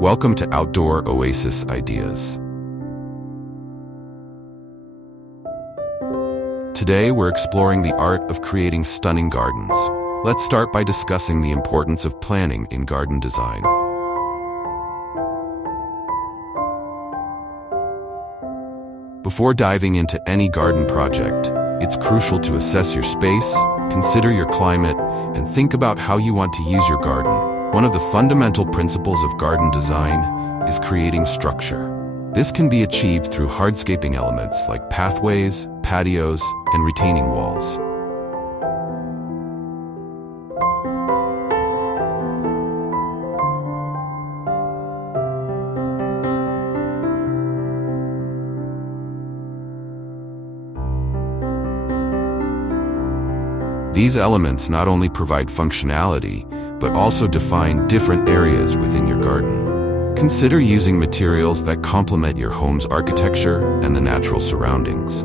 Welcome to Outdoor Oasis Ideas. Today we're exploring the art of creating stunning gardens. Let's start by discussing the importance of planning in garden design. Before diving into any garden project, it's crucial to assess your space, consider your climate, and think about how you want to use your garden. One of the fundamental principles of garden design is creating structure. This can be achieved through hardscaping elements like pathways, patios, and retaining walls. These elements not only provide functionality, but also define different areas within your garden. Consider using materials that complement your home's architecture and the natural surroundings.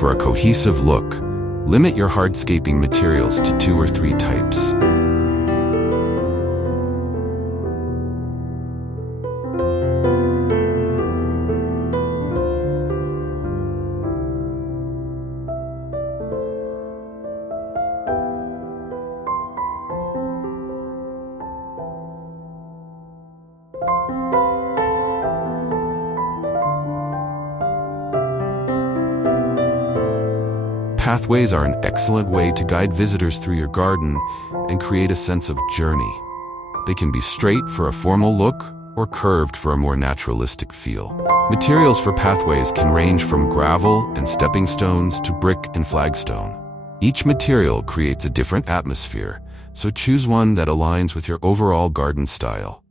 For a cohesive look, limit your hardscaping materials to 2 or 3 types. Pathways are an excellent way to guide visitors through your garden and create a sense of journey. They can be straight for a formal look or curved for a more naturalistic feel. Materials for pathways can range from gravel and stepping stones to brick and flagstone. Each material creates a different atmosphere, so choose one that aligns with your overall garden style.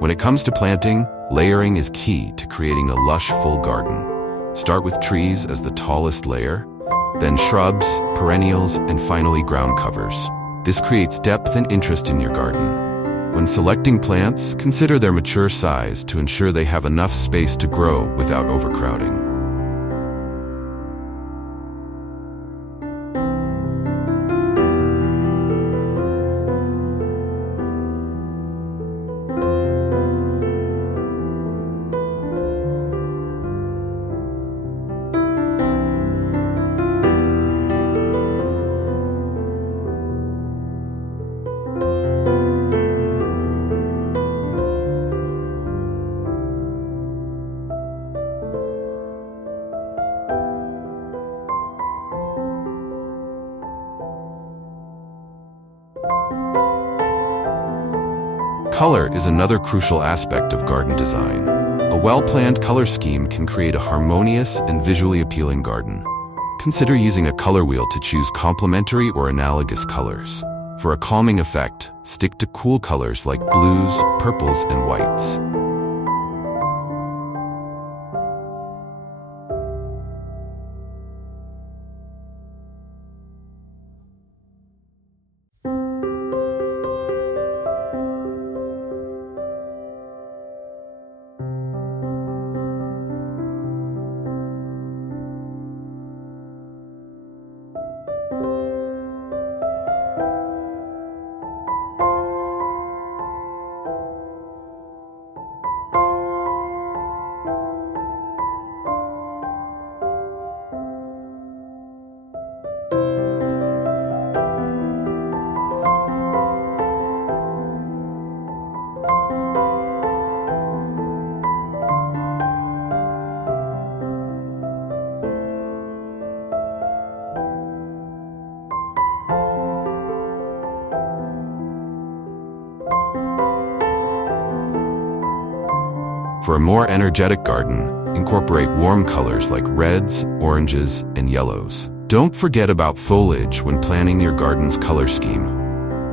When it comes to planting, layering is key to creating a lush, full garden. Start with trees as the tallest layer, then shrubs, perennials, and finally ground covers. This creates depth and interest in your garden. When selecting plants, consider their mature size to ensure they have enough space to grow without overcrowding. Color is another crucial aspect of garden design. A well-planned color scheme can create a harmonious and visually appealing garden. Consider using a color wheel to choose complementary or analogous colors. For a calming effect, stick to cool colors like blues, purples, and whites. For a more energetic garden, Incorporate warm colors like reds, oranges, and yellows. Don't forget about foliage when planning your garden's color scheme.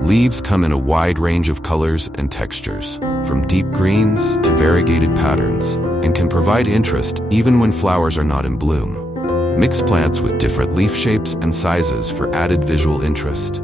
Leaves come in a wide range of colors and textures, from deep greens to variegated patterns, and can provide interest even when flowers are not in bloom. Mix plants with different leaf shapes and sizes for added visual interest.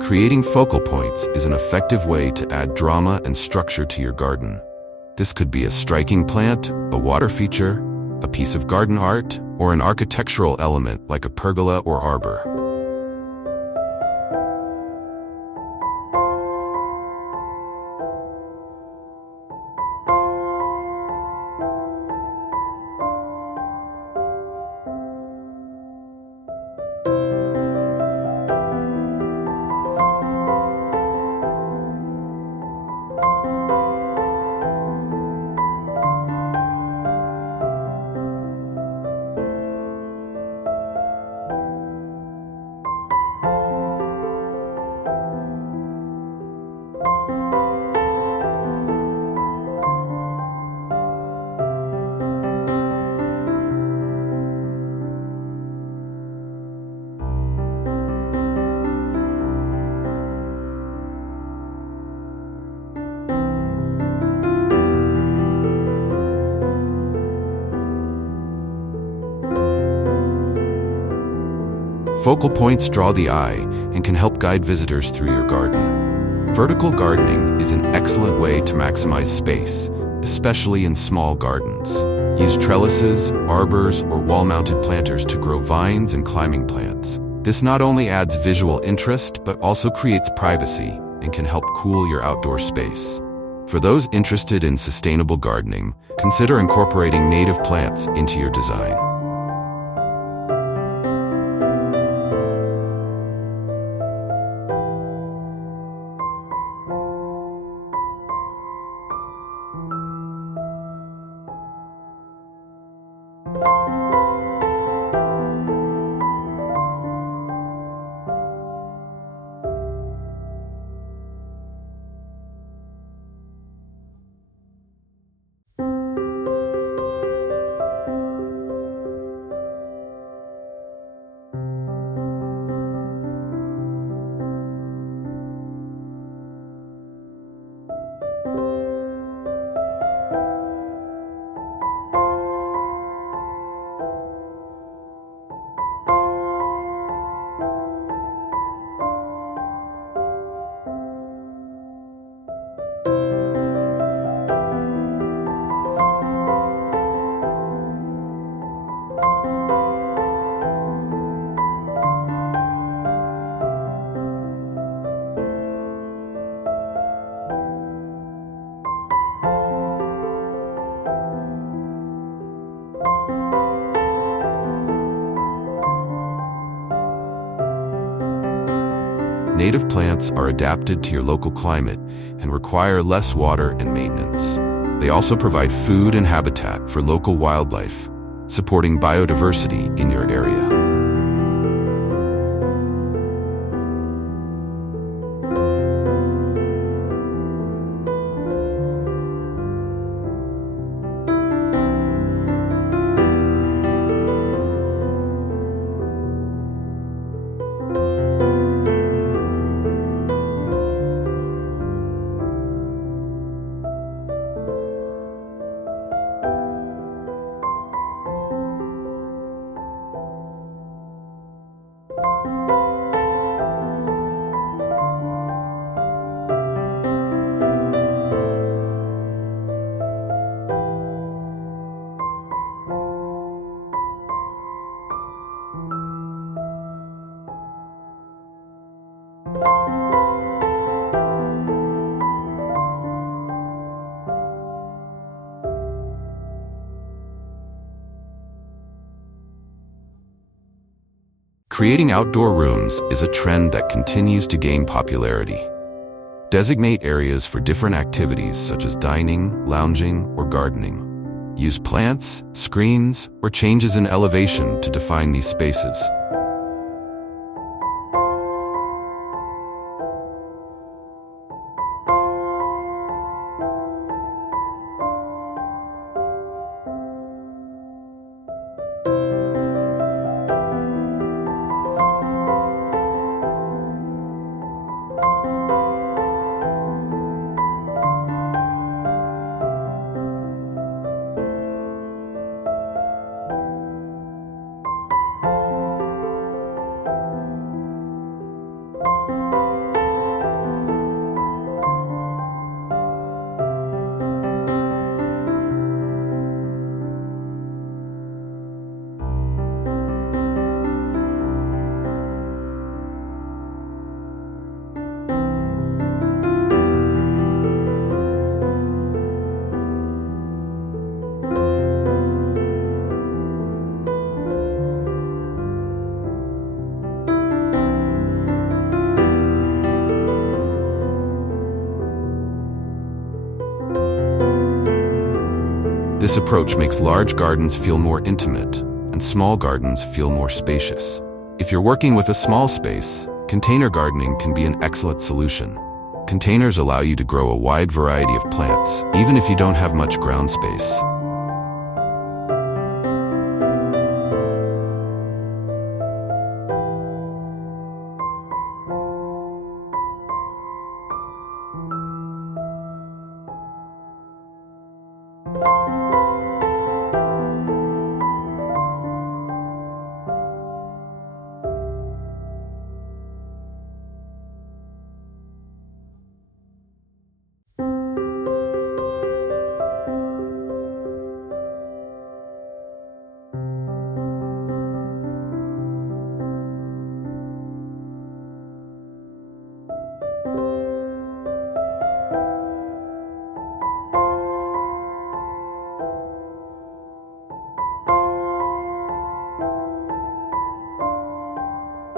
Creating focal points is an effective way to add drama and structure to your garden. This could be a striking plant, a water feature, a piece of garden art, or an architectural element like a pergola or arbor. Focal points draw the eye and can help guide visitors through your garden. Vertical gardening is an excellent way to maximize space, especially in small gardens. Use trellises, arbors, or wall-mounted planters to grow vines and climbing plants. This not only adds visual interest, but also creates privacy and can help cool your outdoor space. For those interested in sustainable gardening, consider incorporating native plants into your design. Native plants are adapted to your local climate and require less water and maintenance. They also provide food and habitat for local wildlife, supporting biodiversity in your area. Creating outdoor rooms is a trend that continues to gain popularity. Designate areas for different activities such as dining, lounging, or gardening. Use plants, screens, or changes in elevation to define these spaces. This approach makes large gardens feel more intimate and small gardens feel more spacious. If you're working with a small space, container gardening can be an excellent solution. Containers allow you to grow a wide variety of plants, even if you don't have much ground space.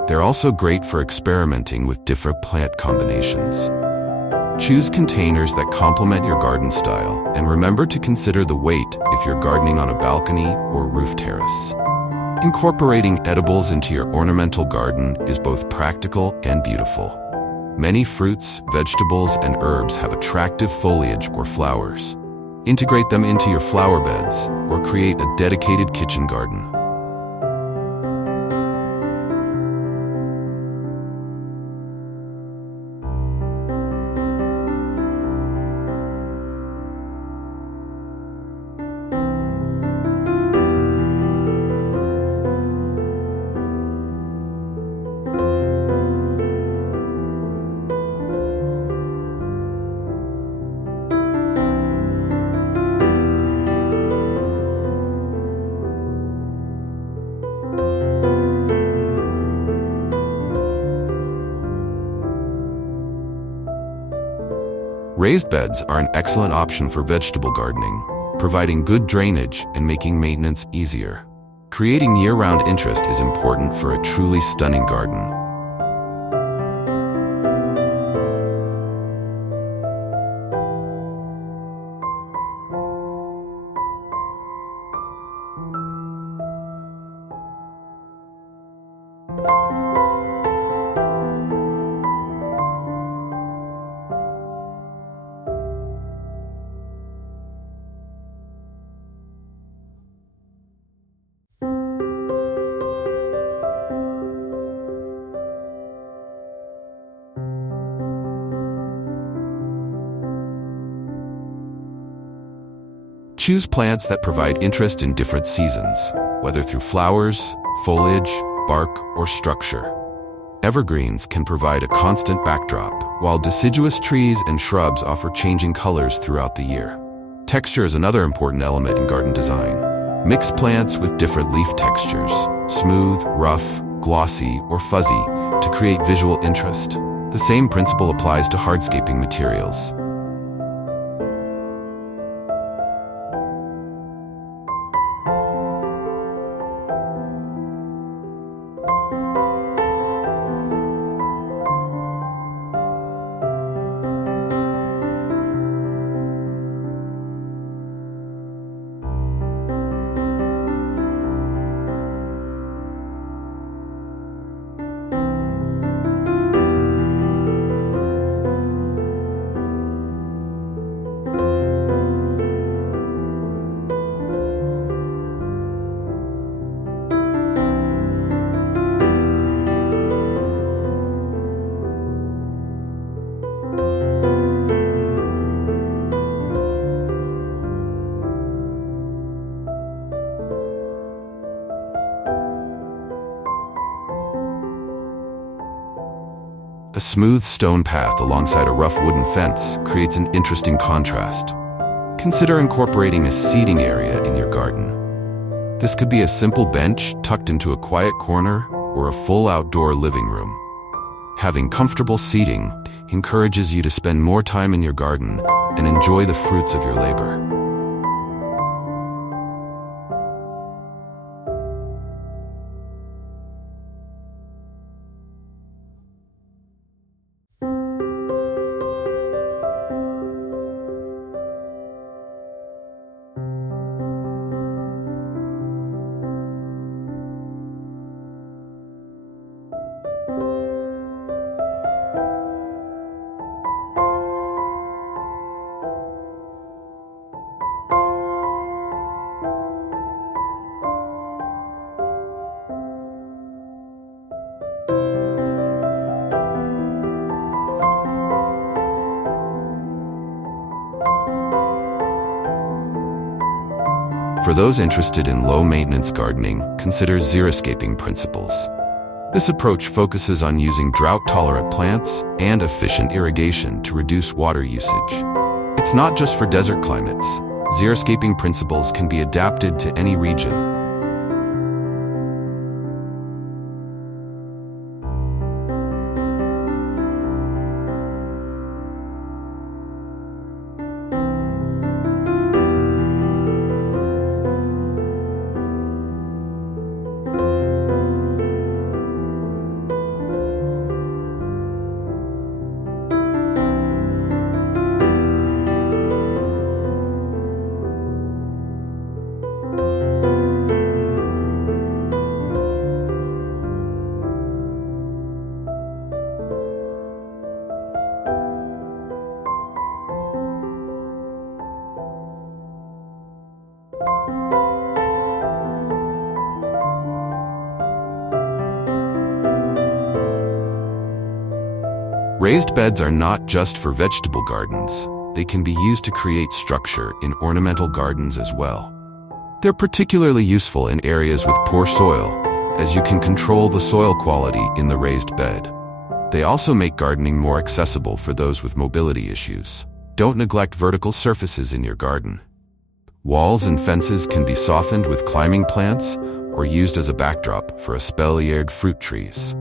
They're also great for experimenting with different plant combinations. Choose containers that complement your garden style, and remember to consider the weight if you're gardening on a balcony or roof terrace. Incorporating edibles into your ornamental garden is both practical and beautiful. Many fruits, vegetables, and herbs have attractive foliage or flowers. Integrate them into your flower beds or create a dedicated kitchen garden. Raised beds are an excellent option for vegetable gardening, providing good drainage and making maintenance easier. Creating year-round interest is important for a truly stunning garden. Choose plants that provide interest in different seasons, whether through flowers, foliage, bark, or structure. Evergreens can provide a constant backdrop, while deciduous trees and shrubs offer changing colors throughout the year. Texture is another important element in garden design. Mix plants with different leaf textures, smooth, rough, glossy, or fuzzy, to create visual interest. The same principle applies to hardscaping materials. A smooth stone path alongside a rough wooden fence creates an interesting contrast. Consider incorporating a seating area in your garden. This could be a simple bench tucked into a quiet corner or a full outdoor living room. Having comfortable seating encourages you to spend more time in your garden and enjoy the fruits of your labor. For those interested in low-maintenance gardening, consider xeriscaping principles. This approach focuses on using drought-tolerant plants and efficient irrigation to reduce water usage. It's not just for desert climates. Xeriscaping principles can be adapted to any region. Raised beds are not just for vegetable gardens. They can be used to create structure in ornamental gardens as well. They're particularly useful in areas with poor soil, as you can control the soil quality in the raised bed. They also make gardening more accessible for those with mobility issues. Don't neglect vertical surfaces in your garden. Walls and fences can be softened with climbing plants or used as a backdrop for espaliered fruit trees.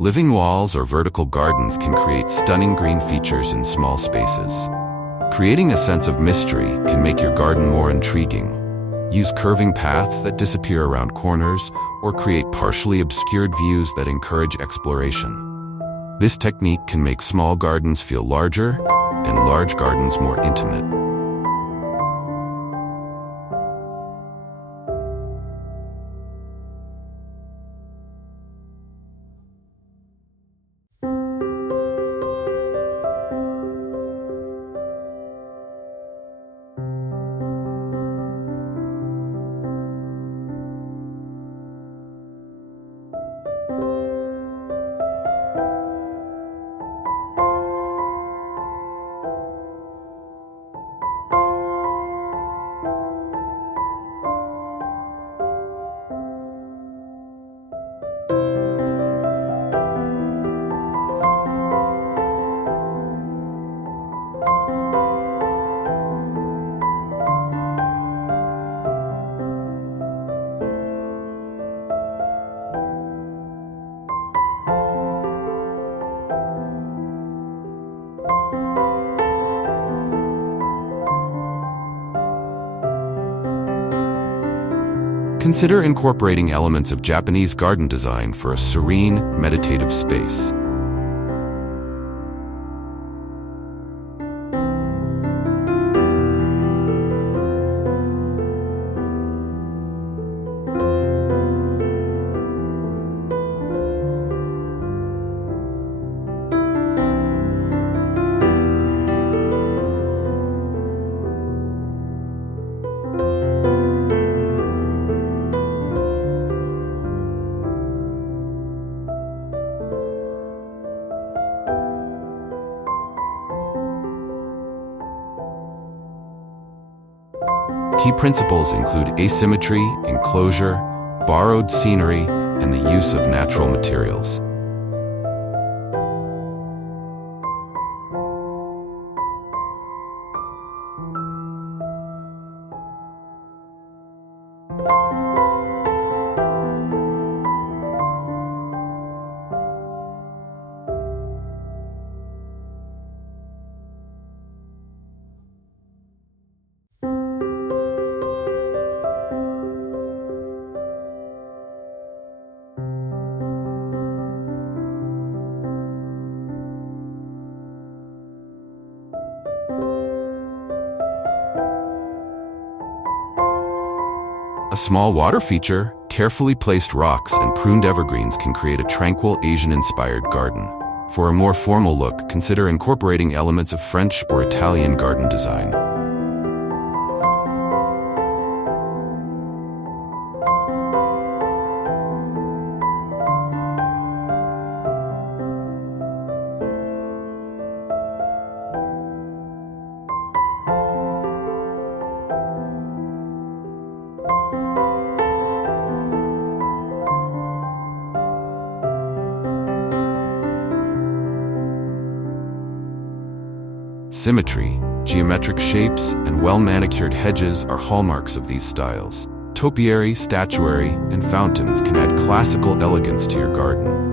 Living walls or vertical gardens can create stunning green features in small spaces. Creating a sense of mystery can make your garden more intriguing. Use curving paths that disappear around corners or create partially obscured views that encourage exploration. This technique can make small gardens feel larger and large gardens more intimate. Consider incorporating elements of Japanese garden design for a serene, meditative space. Key principles include asymmetry, enclosure, borrowed scenery, and the use of natural materials. A small water feature, carefully placed rocks, and pruned evergreens can create a tranquil Asian-inspired garden. For a more formal look, consider incorporating elements of French or Italian garden design. Symmetry, geometric shapes, and well-manicured hedges are hallmarks of these styles. Topiary, statuary, and fountains can add classical elegance to your garden.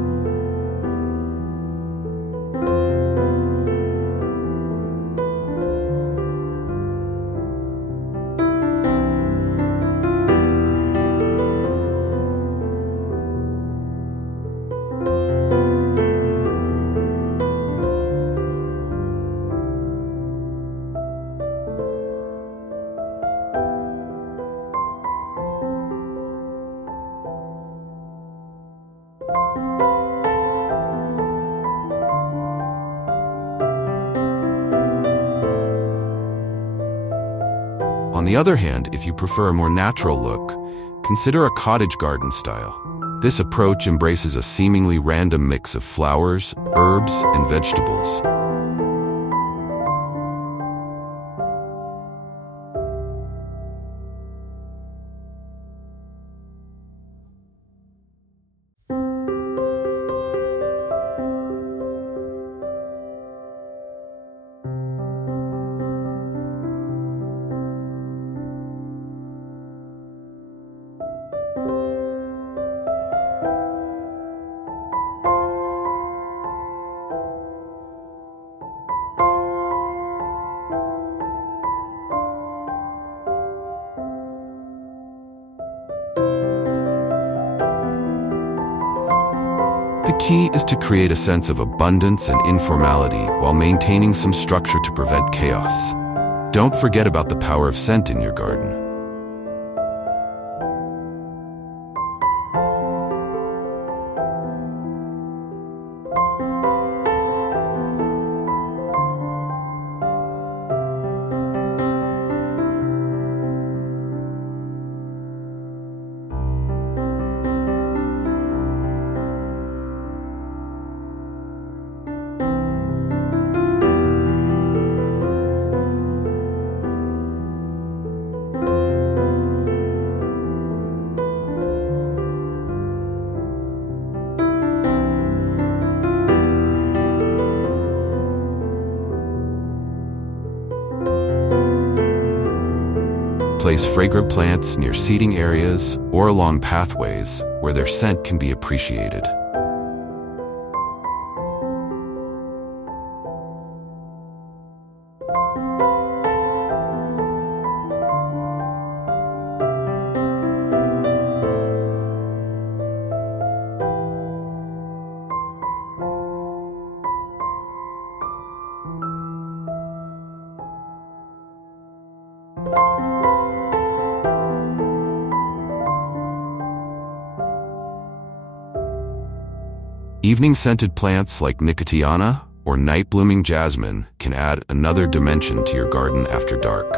On the other hand, if you prefer a more natural look, consider a cottage garden style. This approach embraces a seemingly random mix of flowers, herbs, and vegetables. The key is to create a sense of abundance and informality while maintaining some structure to prevent chaos. Don't forget about the power of scent in your garden. Place fragrant plants near seating areas or along pathways where their scent can be appreciated. Evening-scented plants like nicotiana or night-blooming jasmine can add another dimension to your garden after dark.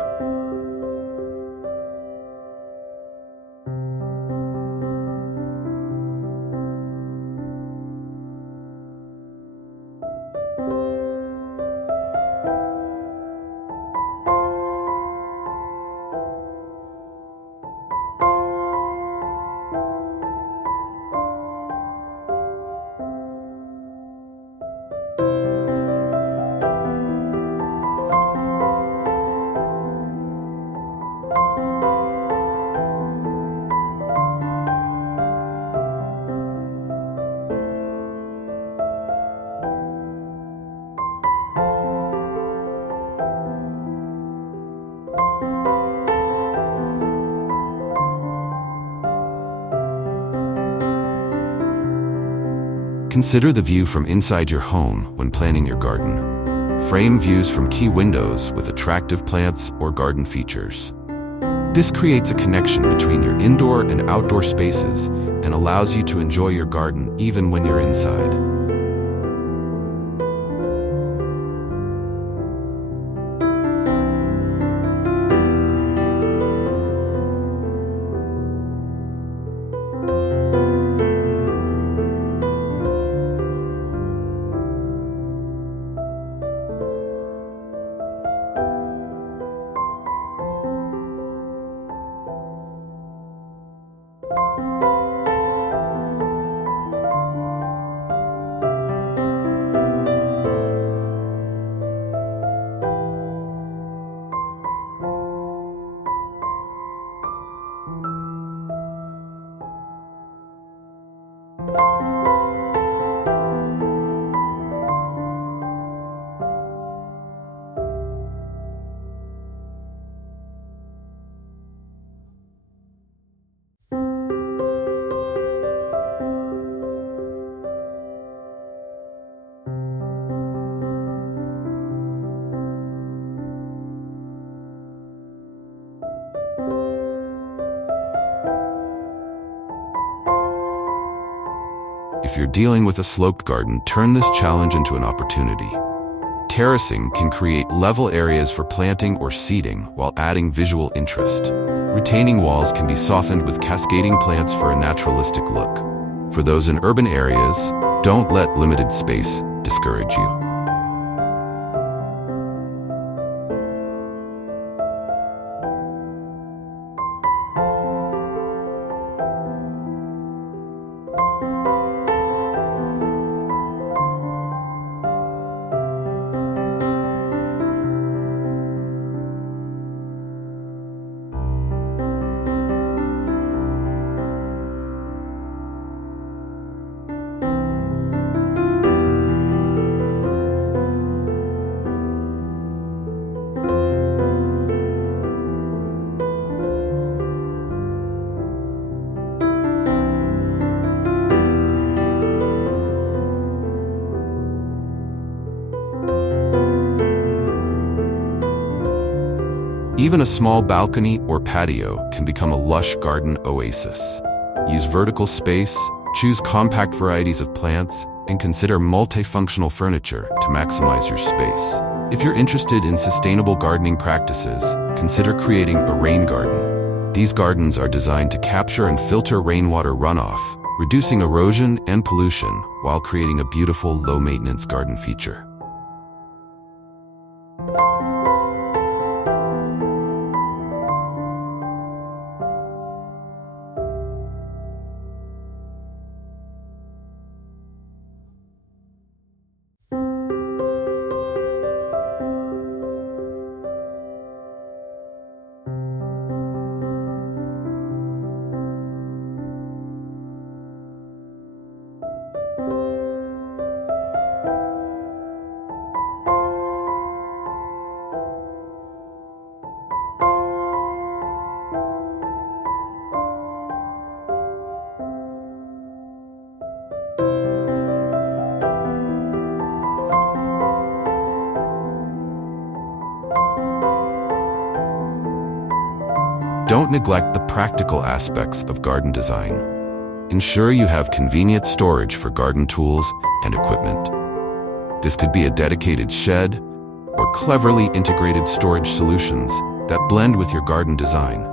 Consider the view from inside your home when planning your garden. Frame views from key windows with attractive plants or garden features. This creates a connection between your indoor and outdoor spaces and allows you to enjoy your garden even when you're inside. If you're dealing with a sloped garden, turn this challenge into an opportunity. Terracing can create level areas for planting or seeding while adding visual interest. Retaining walls can be softened with cascading plants for a naturalistic look. For those in urban areas, don't let limited space discourage you. Even a small balcony or patio can become a lush garden oasis. Use vertical space, choose compact varieties of plants, and consider multifunctional furniture to maximize your space. If you're interested in sustainable gardening practices, consider creating a rain garden. These gardens are designed to capture and filter rainwater runoff, reducing erosion and pollution while creating a beautiful low-maintenance garden feature. Don't neglect the practical aspects of garden design. Ensure you have convenient storage for garden tools and equipment. This could be a dedicated shed or cleverly integrated storage solutions that blend with your garden design.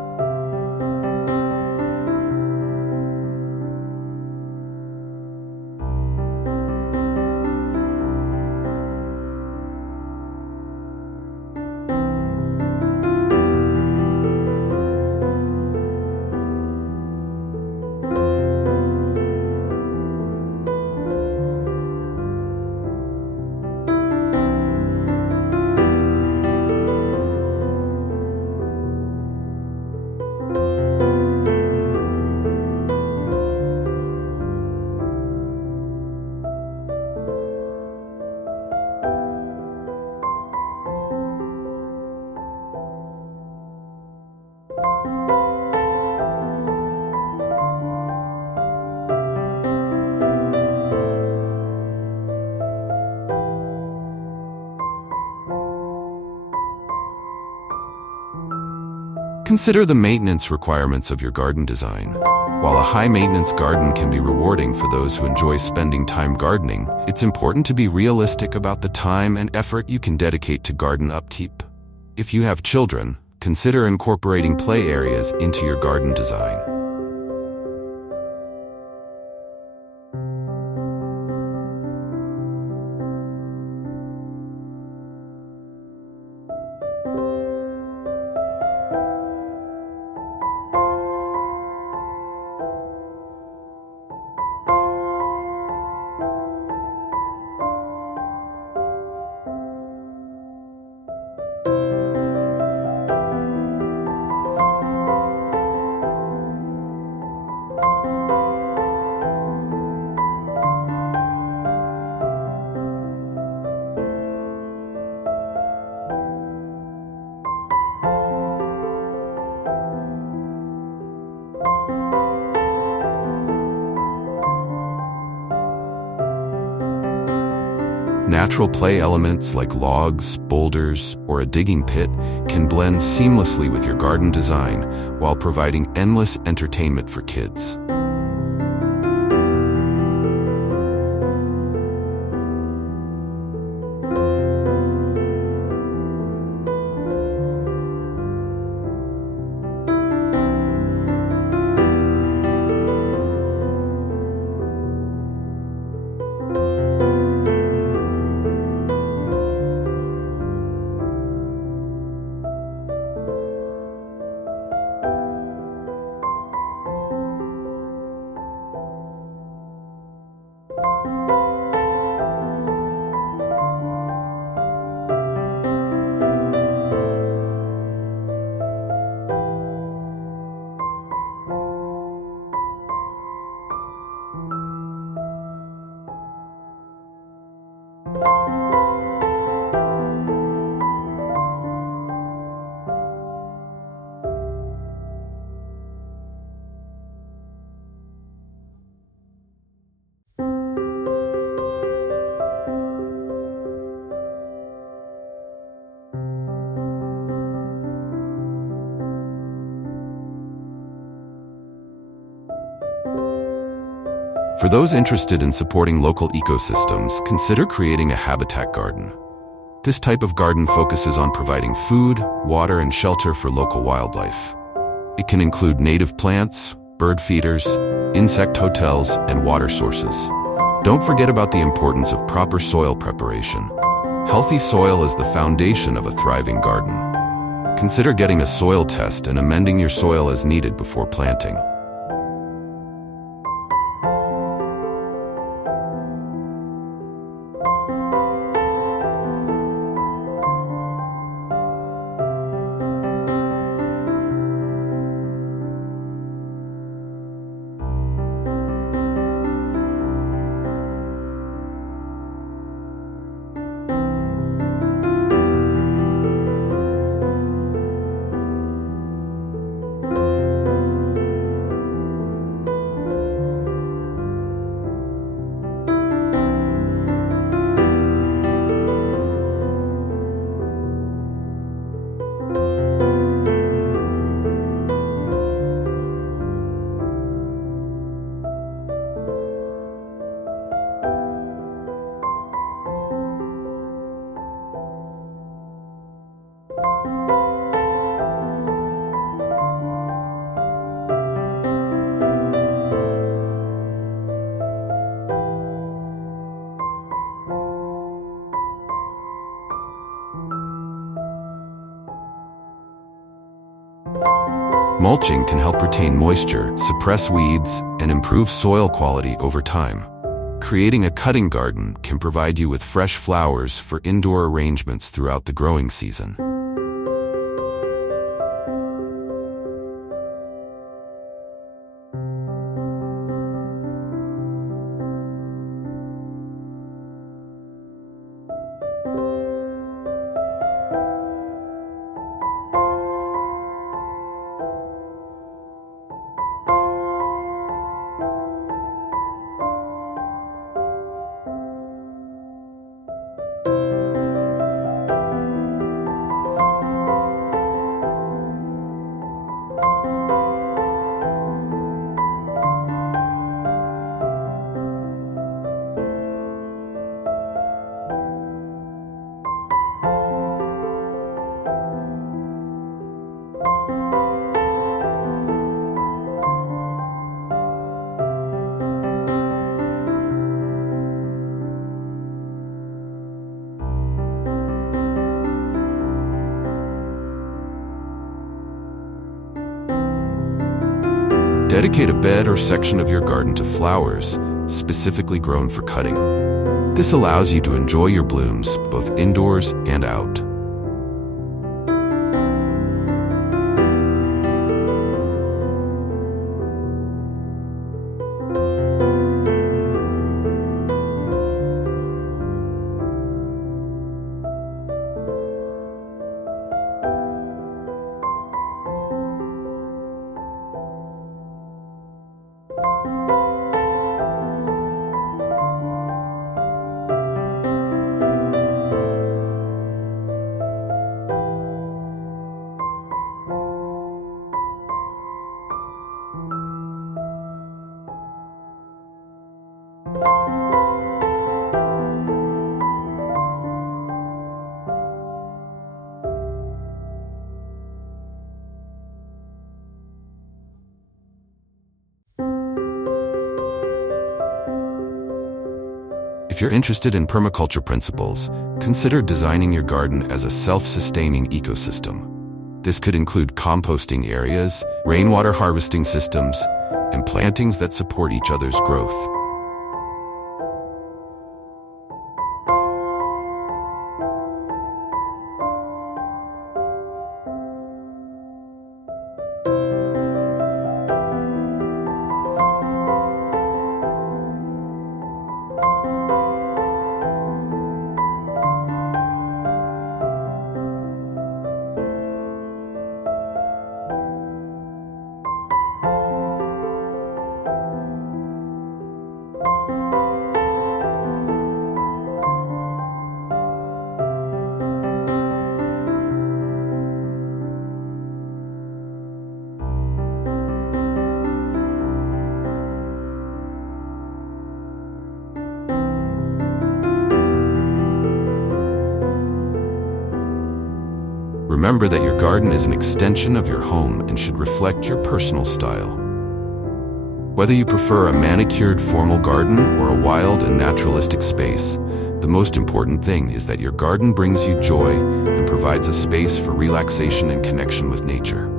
Consider the maintenance requirements of your garden design. While a high-maintenance garden can be rewarding for those who enjoy spending time gardening, it's important to be realistic about the time and effort you can dedicate to garden upkeep. If you have children, consider incorporating play areas into your garden design. Natural play elements like logs, boulders, or a digging pit can blend seamlessly with your garden design while providing endless entertainment for kids. For those interested in supporting local ecosystems, consider creating a habitat garden. This type of garden focuses on providing food, water, and shelter for local wildlife. It can include native plants, bird feeders, insect hotels, and water sources. Don't forget about the importance of proper soil preparation. Healthy soil is the foundation of a thriving garden. Consider getting a soil test and amending your soil as needed before planting. Mulching can help retain moisture, suppress weeds, and improve soil quality over time. Creating a cutting garden can provide you with fresh flowers for indoor arrangements throughout the growing season. Dedicate a bed or section of your garden to flowers, specifically grown for cutting. This allows you to enjoy your blooms both indoors and out. If you're interested in permaculture principles, consider designing your garden as a self-sustaining ecosystem. This could include composting areas, rainwater harvesting systems, and plantings that support each other's growth. Remember that your garden is an extension of your home and should reflect your personal style. Whether you prefer a manicured formal garden or a wild and naturalistic space, the most important thing is that your garden brings you joy and provides a space for relaxation and connection with nature.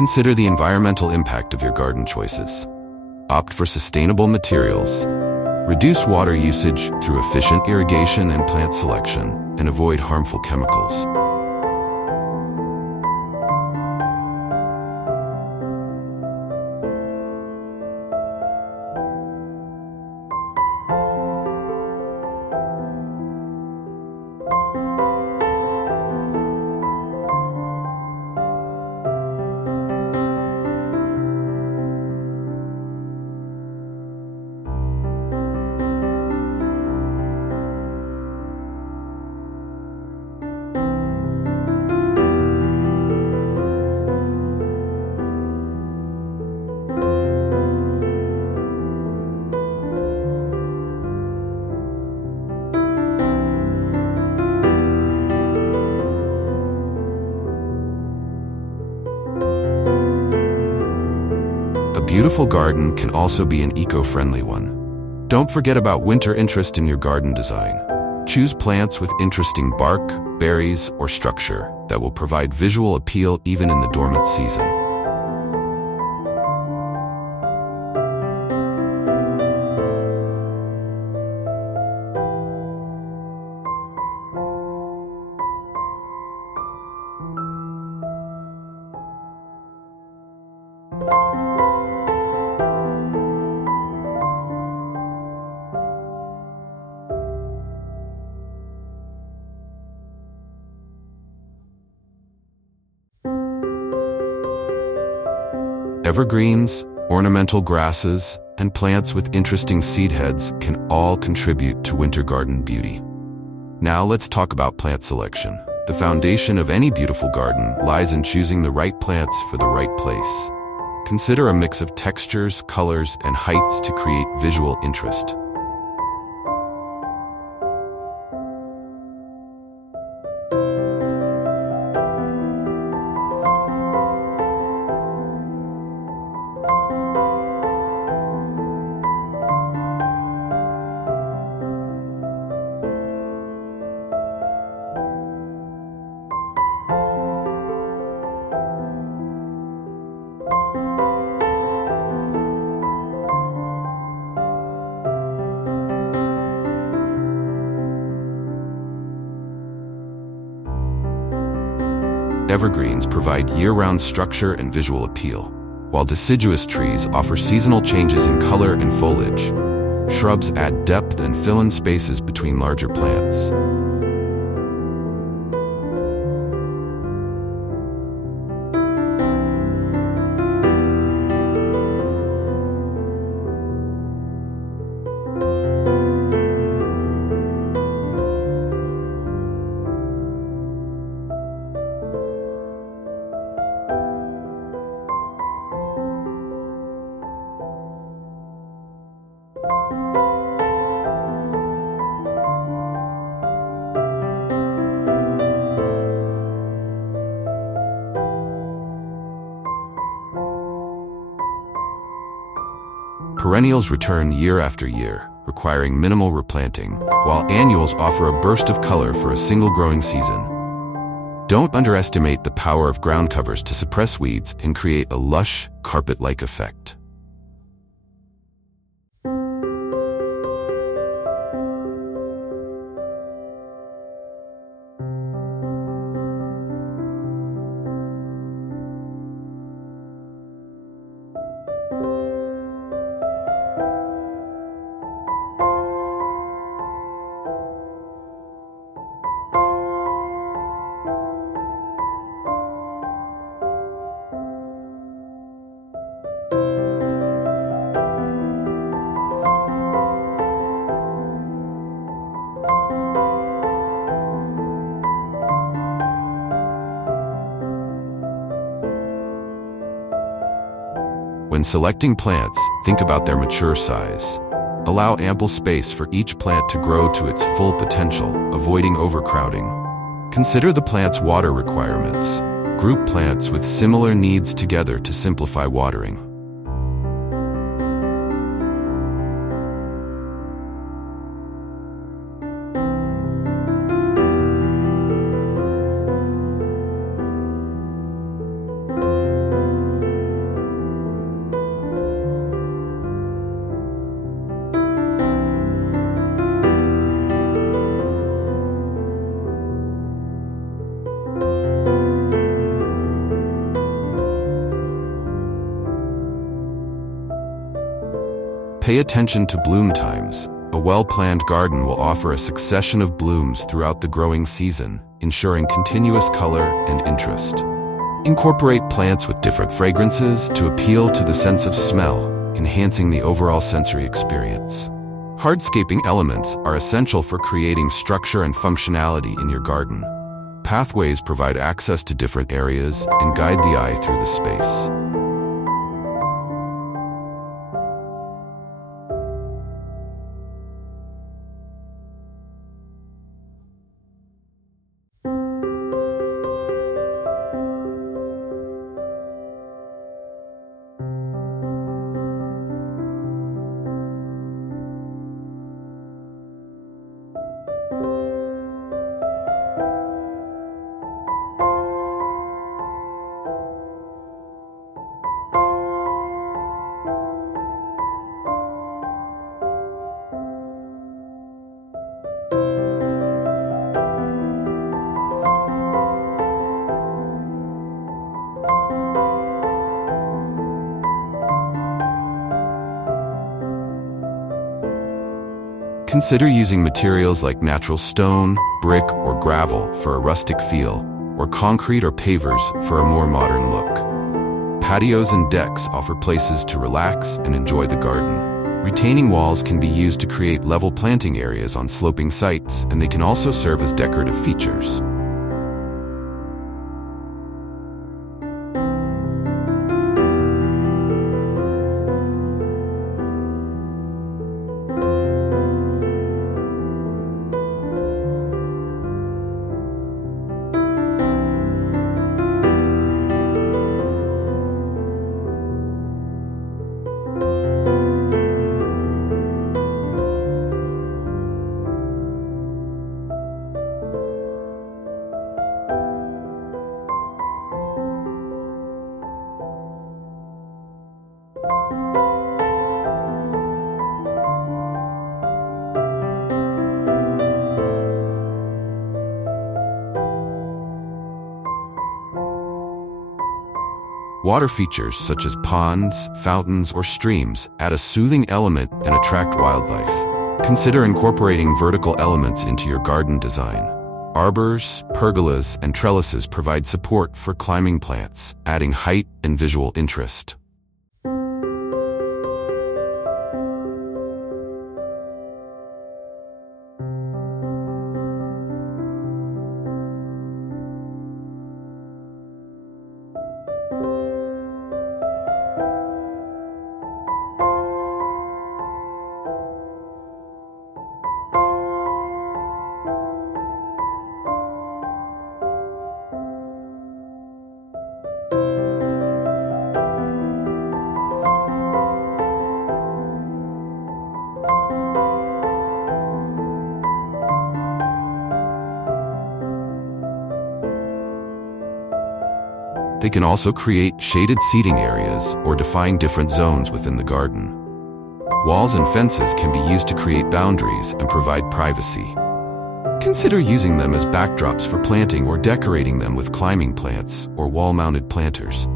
Consider the environmental impact of your garden choices. Opt for sustainable materials. Reduce water usage through efficient irrigation and plant selection, and avoid harmful chemicals. beautiful garden can also be an eco-friendly one. Don't forget about winter interest in your garden design. Choose plants with interesting bark, berries, or structure that will provide visual appeal even in the dormant season. Evergreens, ornamental grasses, and plants with interesting seed heads can all contribute to winter garden beauty. Now let's talk about plant selection. The foundation of any beautiful garden lies in choosing the right plants for the right place. Consider a mix of textures, colors, and heights to create visual interest. Evergreens provide year-round structure and visual appeal, while deciduous trees offer seasonal changes in color and foliage. Shrubs add depth and fill in spaces between larger plants. Perennials return year after year, requiring minimal replanting, while annuals offer a burst of color for a single growing season. Don't underestimate the power of ground covers to suppress weeds and create a lush, carpet-like effect. When selecting plants, think about their mature size. Allow ample space for each plant to grow to its full potential, avoiding overcrowding. Consider the plant's water requirements. Group plants with similar needs together to simplify watering. Pay attention to bloom times. A well-planned garden will offer a succession of blooms throughout the growing season, ensuring continuous color and interest. Incorporate plants with different fragrances to appeal to the sense of smell, enhancing the overall sensory experience. Hardscaping elements are essential for creating structure and functionality in your garden. Pathways provide access to different areas and guide the eye through the space. Consider using materials like natural stone, brick, or gravel for a rustic feel, or concrete or pavers for a more modern look. Patios and decks offer places to relax and enjoy the garden. Retaining walls can be used to create level planting areas on sloping sites, and they can also serve as decorative features. Water features such as ponds, fountains, or streams add a soothing element and attract wildlife. Consider incorporating vertical elements into your garden design. Arbors, pergolas, and trellises provide support for climbing plants, adding height and visual interest. They can also create shaded seating areas or define different zones within the garden. Walls and fences can be used to create boundaries and provide privacy. Consider using them as backdrops for planting or decorating them with climbing plants or wall-mounted planters.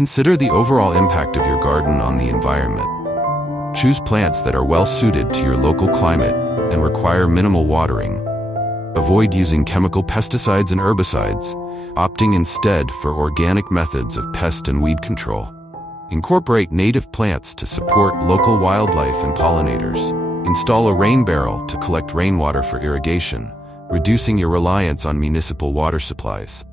Consider the overall impact of your garden on the environment. Choose plants that are well suited to your local climate and require minimal watering. Avoid using chemical pesticides and herbicides, opting instead for organic methods of pest and weed control. Incorporate native plants to support local wildlife and pollinators. Install a rain barrel to collect rainwater for irrigation, reducing your reliance on municipal water supplies.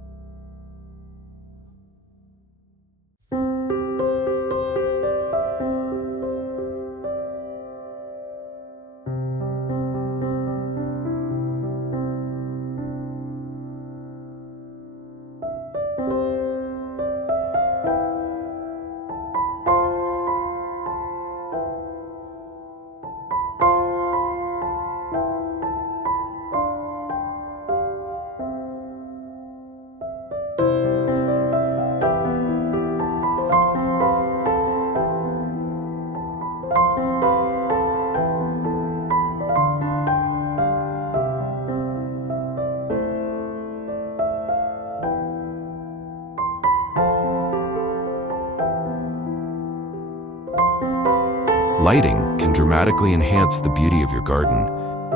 Lighting can dramatically enhance the beauty of your garden,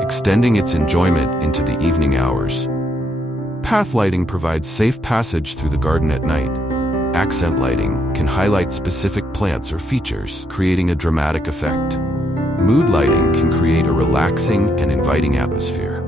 extending its enjoyment into the evening hours. Path lighting provides safe passage through the garden at night. Accent lighting can highlight specific plants or features, creating a dramatic effect. Mood lighting can create a relaxing and inviting atmosphere.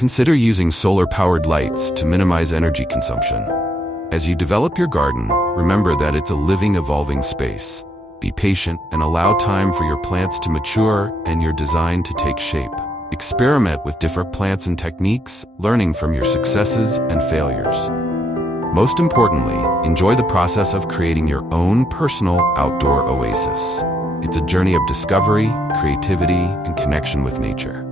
Consider using solar-powered lights to minimize energy consumption. As you develop your garden, remember that it's a living, evolving space. Be patient and allow time for your plants to mature and your design to take shape. Experiment with different plants and techniques, learning from your successes and failures. Most importantly, enjoy the process of creating your own personal outdoor oasis. It's a journey of discovery, creativity, and connection with nature.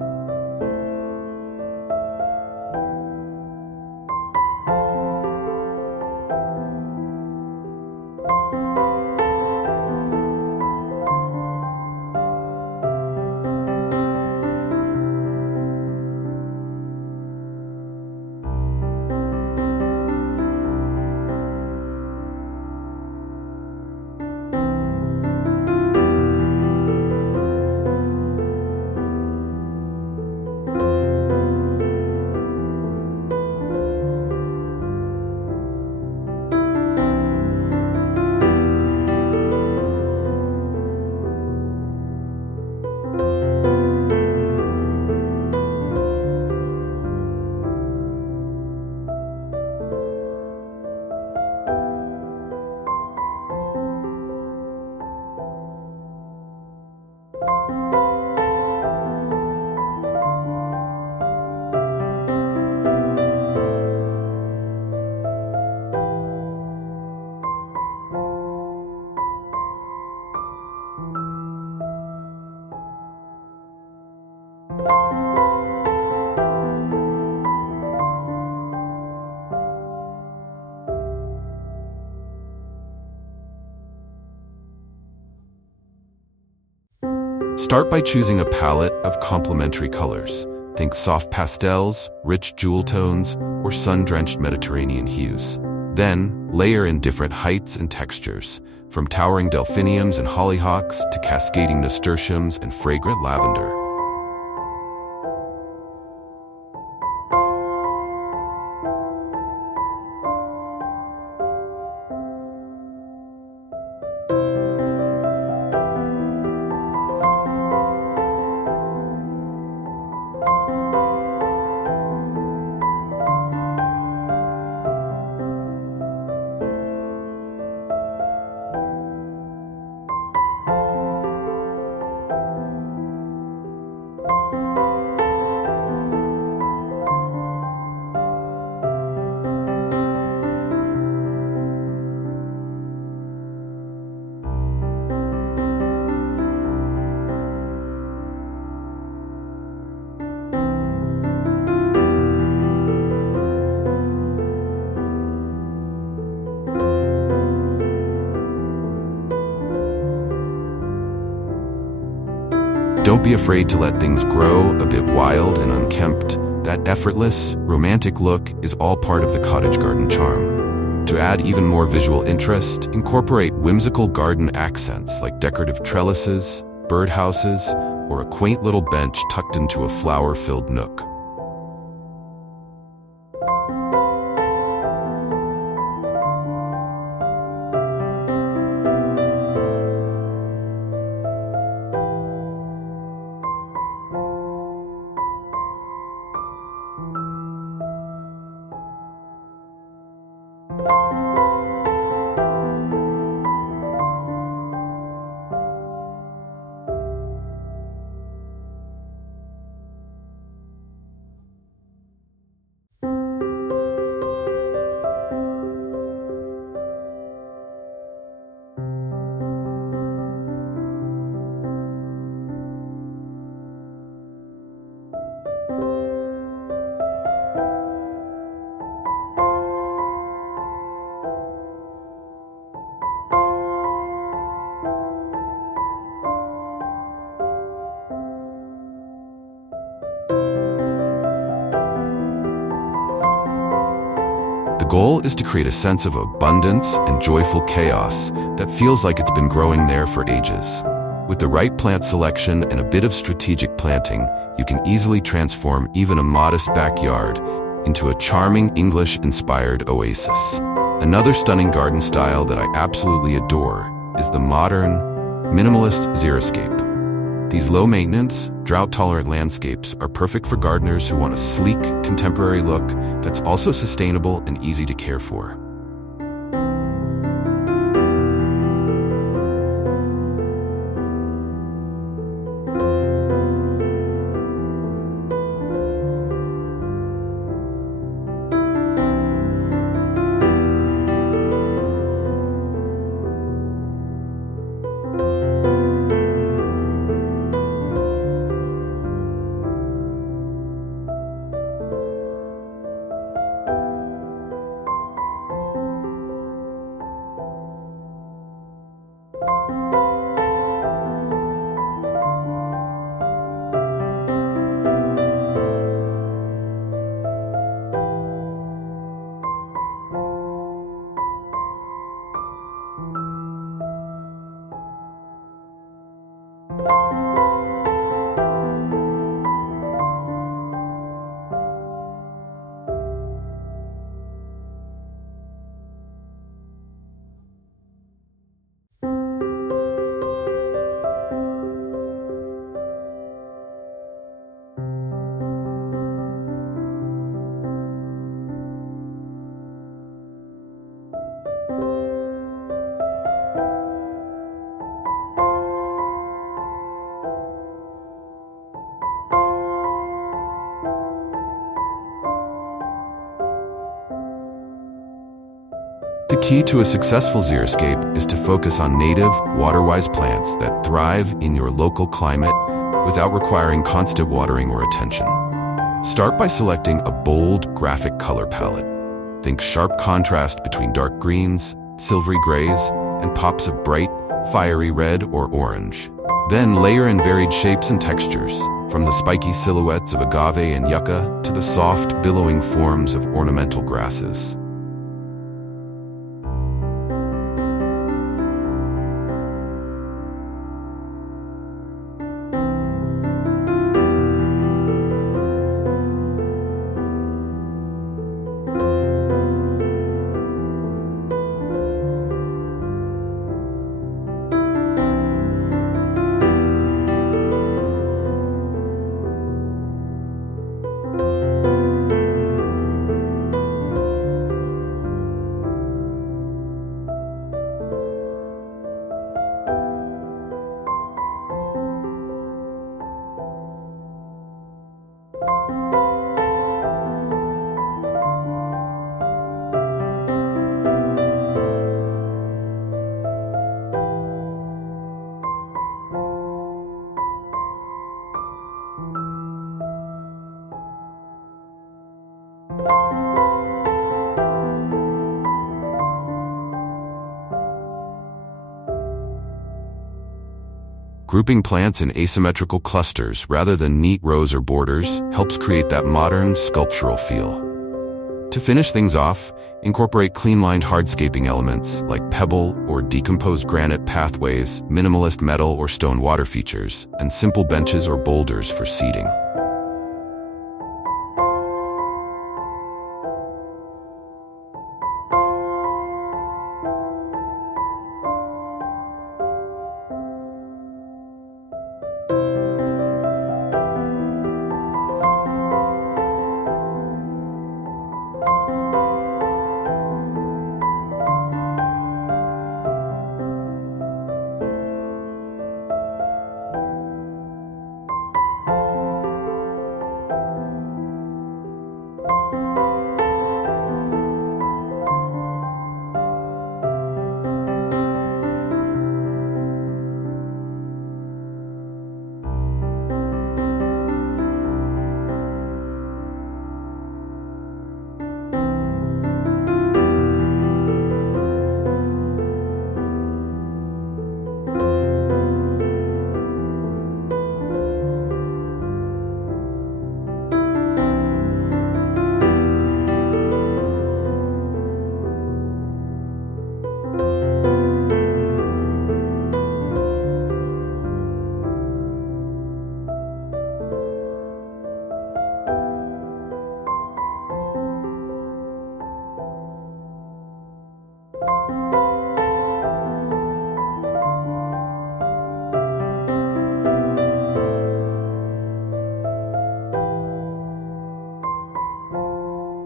Start by choosing a palette of complementary colors. Think soft pastels, rich jewel tones, or sun-drenched Mediterranean hues. Then, layer in different heights and textures, from towering delphiniums and hollyhocks to cascading nasturtiums and fragrant lavender. Don't be afraid to let things grow a bit wild and unkempt. That effortless, romantic look is all part of the cottage garden charm. To add even more visual interest, incorporate whimsical garden accents like decorative trellises, birdhouses, or a quaint little bench tucked into a flower-filled nook. The goal is to create a sense of abundance and joyful chaos that feels like it's been growing there for ages. With the right plant selection and a bit of strategic planting, you can easily transform even a modest backyard into a charming English-inspired oasis. Another stunning garden style that I absolutely adore is the modern, minimalist xeriscape. These low-maintenance, drought-tolerant landscapes are perfect for gardeners who want a sleek, contemporary look that's also sustainable and easy to care for. The key to a successful xeriscape is to focus on native, water-wise plants that thrive in your local climate without requiring constant watering or attention. Start by selecting a bold, graphic color palette. Think sharp contrast between dark greens, silvery grays, and pops of bright, fiery red or orange. Then layer in varied shapes and textures, from the spiky silhouettes of agave and yucca to the soft, billowing forms of ornamental grasses. Grouping plants in asymmetrical clusters rather than neat rows or borders helps create that modern, sculptural feel. To finish things off, incorporate clean-lined hardscaping elements like pebble or decomposed granite pathways, minimalist metal or stone water features, and simple benches or boulders for seating.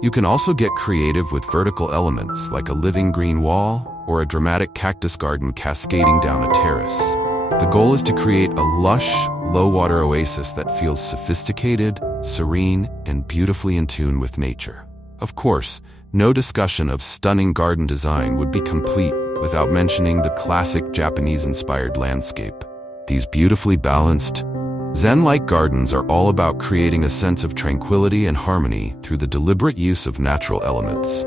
You can also get creative with vertical elements like a living green wall or a dramatic cactus garden cascading down a terrace. The goal is to create a lush, low-water oasis that feels sophisticated, serene, and beautifully in tune with nature. Of course, no discussion of stunning garden design would be complete without mentioning the classic Japanese-inspired landscape. These beautifully balanced, Zen-like gardens are all about creating a sense of tranquility and harmony through the deliberate use of natural elements.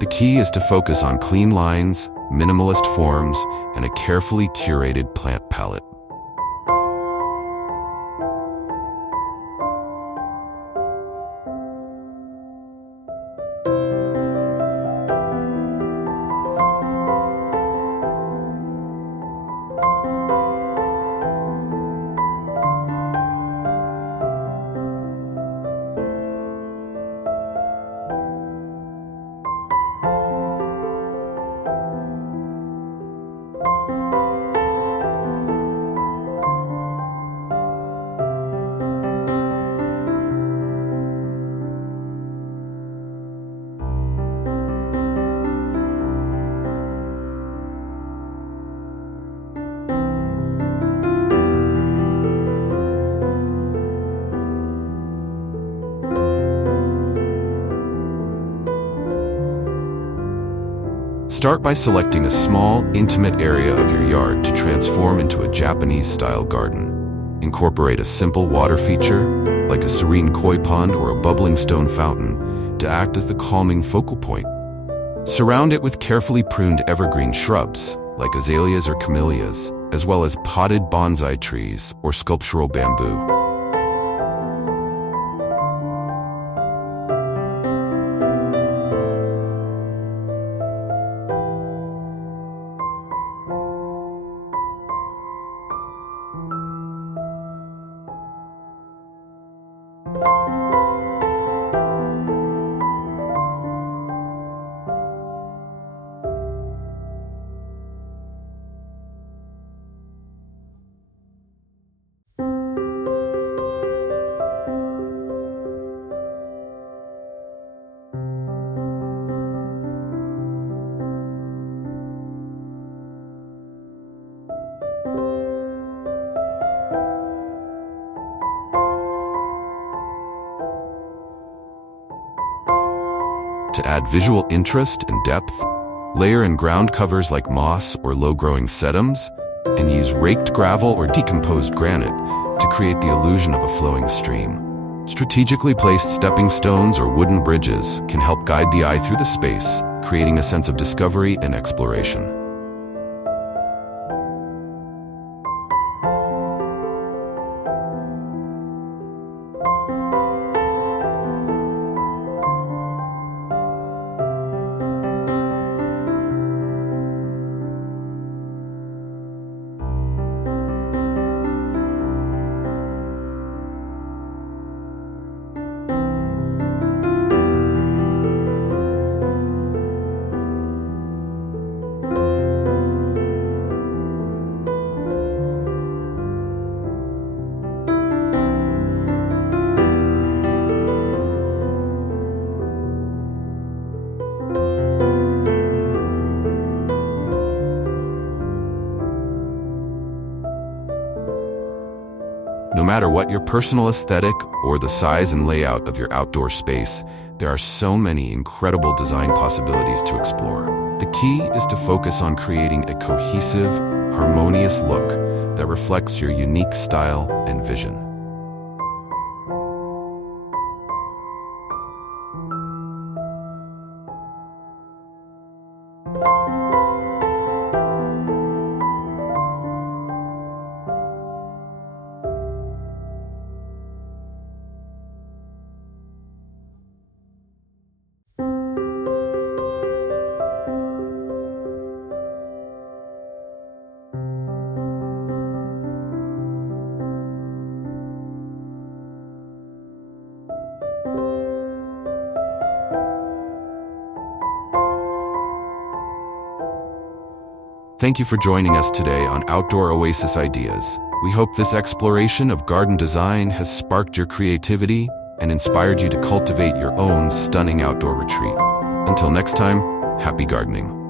The key is to focus on clean lines, minimalist forms, and a carefully curated plant palette. Start by selecting a small, intimate area of your yard to transform into a Japanese-style garden. Incorporate a simple water feature, like a serene koi pond or a bubbling stone fountain, to act as the calming focal point. Surround it with carefully pruned evergreen shrubs, like azaleas or camellias, as well as potted bonsai trees or sculptural bamboo. To add visual interest and depth, layer in ground covers like moss or low-growing sedums, and use raked gravel or decomposed granite to create the illusion of a flowing stream. Strategically placed stepping stones or wooden bridges can help guide the eye through the space, creating a sense of discovery and exploration. No matter what your personal aesthetic or the size and layout of your outdoor space, there are so many incredible design possibilities to explore. The key is to focus on creating a cohesive, harmonious look that reflects your unique style and vision. Thank you for joining us today on Outdoor Oasis Ideas. We hope this exploration of garden design has sparked your creativity and inspired you to cultivate your own stunning outdoor retreat. Until next time, happy gardening.